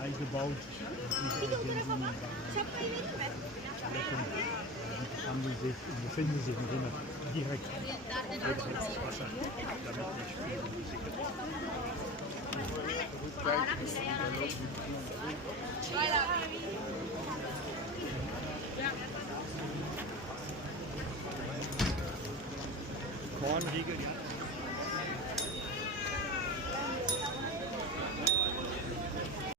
eingebaut. Haben die sich, befinden sich immer direkt ins Wasser, damit nicht viel gesickert wird. Kornriegel, ja.